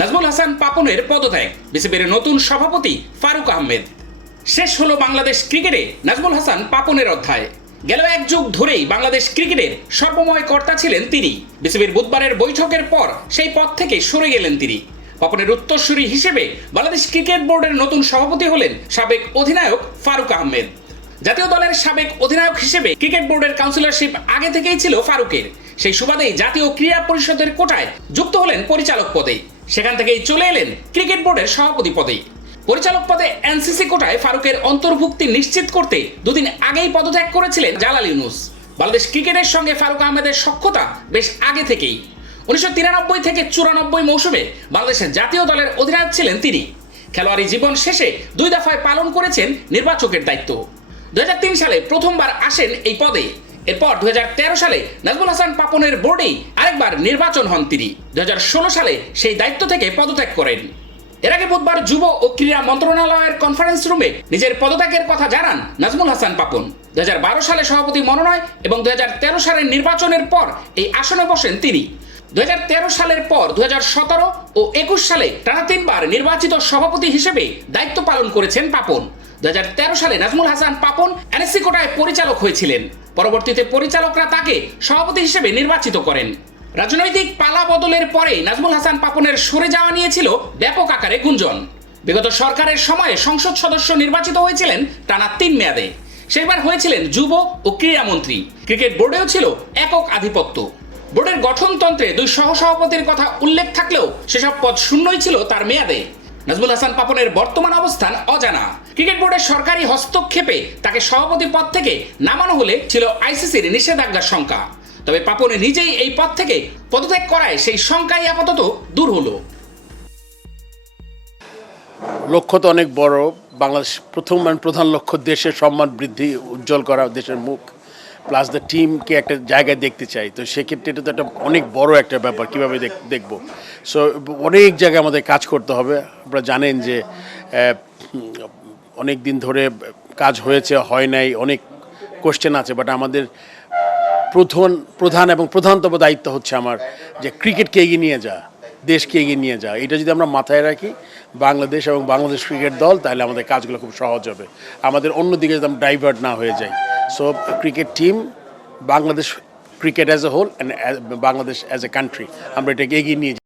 নাজমুল হাসান পাপনের পদত্যাগ। বিসিবির নতুন সভাপতি ফারুক আহমেদ। শেষ হলো বাংলাদেশ ক্রিকেটে নাজমুল হাসান পাপনের অধ্যায়। গেল এক যুগ ধরেই বাংলাদেশ ক্রিকেটের সর্বময় কর্তা ছিলেন তিনি। বিসিবির বুধবারের বৈঠকের পর সেই পদ থেকে সরে গেলেন তিনি। পাপনের উত্তরসূরি হিসেবে বাংলাদেশ ক্রিকেট বোর্ডের নতুন সভাপতি হলেন সাবেক অধিনায়ক ফারুক আহমেদ। জাতীয় দলের সাবেক অধিনায়ক হিসেবে ক্রিকেট বোর্ডের কাউন্সিলরশিপ আগে থেকেই ছিল ফারুকের। সেই সুবাদেই জাতীয় ক্রীড়া পরিষদের কোটায় যুক্ত হলেন পরিচালক পদে। সেখান থেকেই চলে এলেন ক্রিকেট বোর্ডের সভাপতি পদে পরিচালক পদে এনসিসি কোটায় ফারুকের অন্তর্ভুক্তি নিশ্চিত করতে দুদিন আগেই পদত্যাগ করেছিলেন জালাল ইউনুস। বাংলাদেশ ক্রিকেটের সঙ্গে ফারুক আহমেদের সখ্যতা বেশ আগে থেকেই। উনিশশো তিরানব্বই থেকে চুরানব্বই মৌসুমে বাংলাদেশের জাতীয় দলের অধিনায়ক ছিলেন তিনি। খেলোয়াড়ি জীবন শেষে দুই দফায় পালন করেছেন নির্বাচকের দায়িত্ব। দু হাজার তিন সালে প্রথমবার আসেন এই পদে। এরপর দুহাজার তেরো সালে নাজমুল হাসান পাপনের বোর্ডেই আরেকবার নির্বাচন হন তিনি। দুহাজার ষোলো সালে সেই দায়িত্ব থেকে পদত্যাগ করেন। এর আগে বুধবার যুব ও ক্রীড়া মন্ত্রণালয়ের কনফারেন্স রুমে নিজের পদত্যাগের কথা জানান নাজমুল হাসান পাপন। দুহাজার বারো সালে সভাপতি মনোনয় এবং দুই হাজার তেরো সালের নির্বাচনের পর এই আসনে বসেন তিনি। দুই হাজার তেরো সালের পর দু হাজার সতেরো ও একুশ সালে টানা তিনবার নির্বাচিত সভাপতি হিসেবে দায়িত্ব পালন করেছেন পাপন। দু হাজার তেরো সালে নাজমুল হাসান পাপন এনএসসি কোটায় পরিচালক হয়েছিলেন। পরবর্তীতে পরিচালকরা তাকে সভাপতি হিসেবে নির্বাচিত করেন। রাজনৈতিক পালা বদলের পরে নাজমুল হাসান পাপনের সরে যাওয়া নিয়েছিল ব্যাপক আকারে গুঞ্জন। বিগত সরকারের সময়ে সংসদ সদস্য নির্বাচিত হয়েছিলেন টানা তিন মেয়াদে। সেবার হয়েছিলেন যুব ও ক্রীড়ামন্ত্রী ক্রিকেট বোর্ডেও ছিল একক আধিপত্য। বোর্ডের গঠনতন্ত্রে দুই সহসভাপতির কথা উল্লেখ থাকলেও সেসব পদ শূন্যই ছিল তার মেয়াদে। নাজমুল হাসান পাপনের বর্তমান অবস্থান অজানা। ক্রিকেট বোর্ডের সরকারি হস্তক্ষেপে তাকে সভাপতি পদ থেকে নামানো হলে ছিল আইসিসির নিষেধাজ্ঞার শঙ্কা। তবে পাপনে নিজেই এই পদ থেকে পদত্যাগ করায় সেই শঙ্কাই আপাতত দূর হলো। লক্ষ্য তো অনেক বড়। বাংলাদেশ প্রথম প্রধান লক্ষ্য দেশের সম্মান বৃদ্ধি, উজ্জ্বল করা দেশের মুখ। প্লাস দ্য টিমকে একটা জায়গায় দেখতে চাই। তো সেক্ষেত্রে এটা তো একটা অনেক বড় একটা ব্যাপার, কীভাবে দেখব। সো অনেক জায়গায় আমাদের কাজ করতে হবে। আপনারা জানেন যে অনেক দিন ধরে কাজ হয়েছে, হয় নাই, অনেক কোশ্চেন আছে বাট আমাদের প্রথম, প্রধান এবং প্রধানতম দায়িত্ব হচ্ছে আমার যে ক্রিকেটকে এগিয়ে নিয়ে যা, দেশকে এগিয়ে নিয়ে যাওয়া এটা যদি আমরা মাথায় রাখি, বাংলাদেশ এবং বাংলাদেশ ক্রিকেট দল, তাহলে আমাদের কাজগুলো খুব সহজ হবে। আমাদের অন্যদিকে যদি আমরা ডাইভার্ট না হয়ে যাই so cricket team Bangladesh cricket as a whole and Bangladesh as a country আমরা এটাকে এগিয়ে নিয়ে যাই।